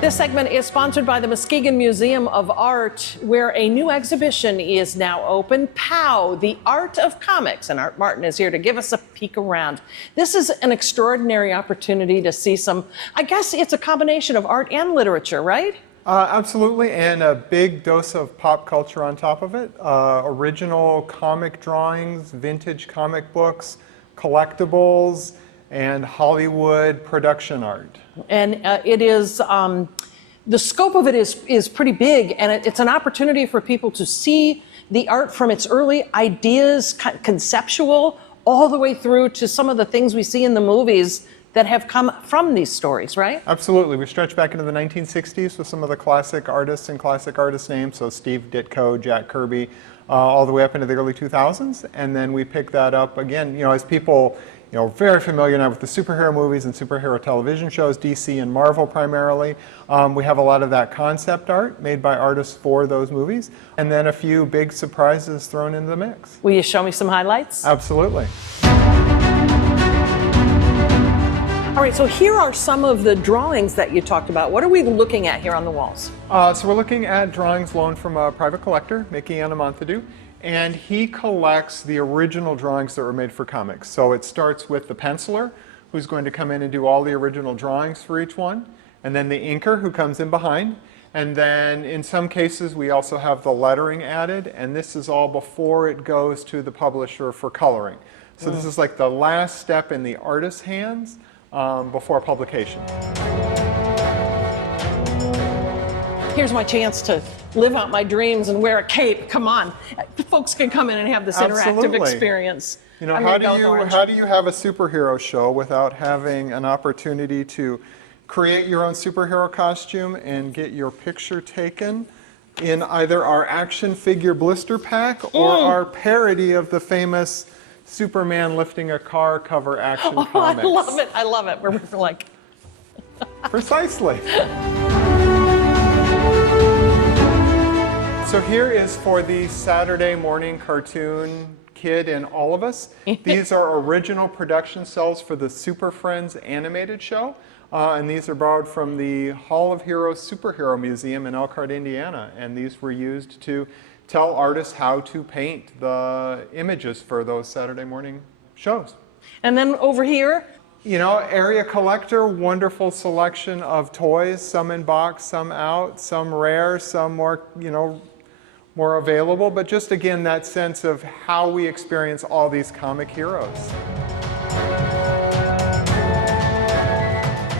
This segment is sponsored by the Muskegon Museum of Art, where a new exhibition is now open, POW, The Art of Comics. And Art Martin is here to give us a peek around. This is an extraordinary opportunity to see some, I guess it's a combination of art and literature, right? Absolutely, and a big dose of pop culture on top of it. Original comic drawings, vintage comic books, collectibles, and Hollywood production art. And it is, the scope of it is pretty big, and it's an opportunity for people to see the art from its early ideas, conceptual, all the way through to some of the things we see in the movies that have come from these stories, right? Absolutely. We stretch back into the 1960s with some of the classic artists and classic artist names, so Steve Ditko, Jack Kirby, all the way up into the early 2000s, and then we pick that up again, as people very familiar now with the superhero movies and superhero television shows, DC and Marvel primarily. We have a lot of that concept art made by artists for those movies, and then a few big surprises thrown into the mix. Will you show me some highlights? Absolutely. All right, so here are some of the drawings that you talked about. What are we looking at here on the walls? So we're looking at drawings loaned from a private collector, Mickey Anamontadou. And he collects the original drawings that were made for comics. So it starts with the penciler, who's going to come in and do all the original drawings for each one, and then the inker, who comes in behind, and then in some cases we also have the lettering added, and this is all before it goes to the publisher for coloring. So this is like the last step in the artist's hands before publication. Here's my chance to live out my dreams and wear a cape. Come on, folks can come in and have this interactive experience. How do you have a superhero show without having an opportunity to create your own superhero costume and get your picture taken in either our action figure blister pack or our parody of the famous Superman lifting a car cover action comics? I love it. We're like... Precisely. So here is for the Saturday morning cartoon kid in all of us. These are original production cells for the Super Friends animated show. And these are borrowed from the Hall of Heroes Superhero Museum in Elkhart, Indiana. And these were used to tell artists how to paint the images for those Saturday morning shows. And then over here? Area collector, wonderful selection of toys, some in box, some out, some rare, some more, more available, but just again that sense of how we experience all these comic heroes.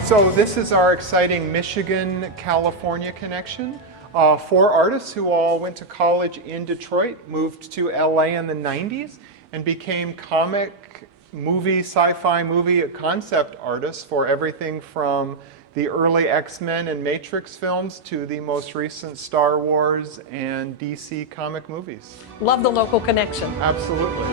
So this is our exciting Michigan-California connection. 4 artists who all went to college in Detroit, moved to LA in the 90s, and became comic movie, sci-fi movie concept artists for everything from the early X-Men and Matrix films to the most recent Star Wars and DC comic movies. Love the local connection. Absolutely.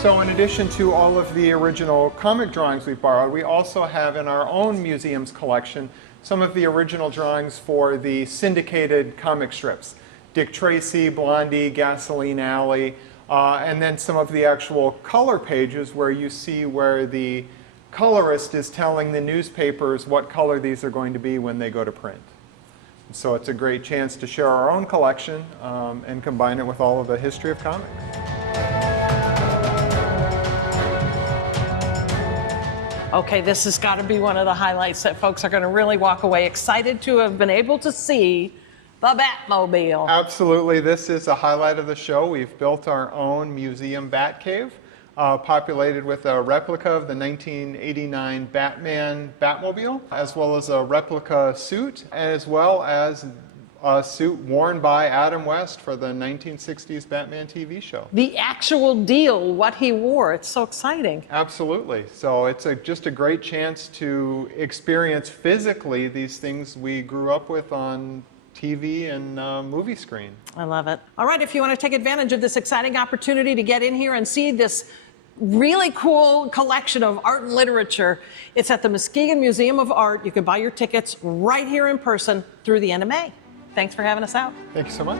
So in addition to all of the original comic drawings we've borrowed, we also have in our own museum's collection some of the original drawings for the syndicated comic strips. Dick Tracy, Blondie, Gasoline Alley, and then some of the actual color pages where you see where the colorist is telling the newspapers what color these are going to be when they go to print. So it's a great chance to share our own collection and combine it with all of the history of comics. Okay, this has got to be one of the highlights that folks are going to really walk away excited to have been able to see the Batmobile. Absolutely. This is a highlight of the show. We've built our own museum bat cave, populated with a replica of the 1989 Batman Batmobile, as well as a replica suit, as well as a suit worn by Adam West for the 1960s Batman TV show. The actual deal, what he wore. It's so exciting. Absolutely. So it's just a great chance to experience physically these things we grew up with on TV and movie screen. I love it. All right, if you want to take advantage of this exciting opportunity to get in here and see this really cool collection of art and literature, it's at the Muskegon Museum of Art. You can buy your tickets right here in person through the NMA. Thanks for having us out. Thank you so much.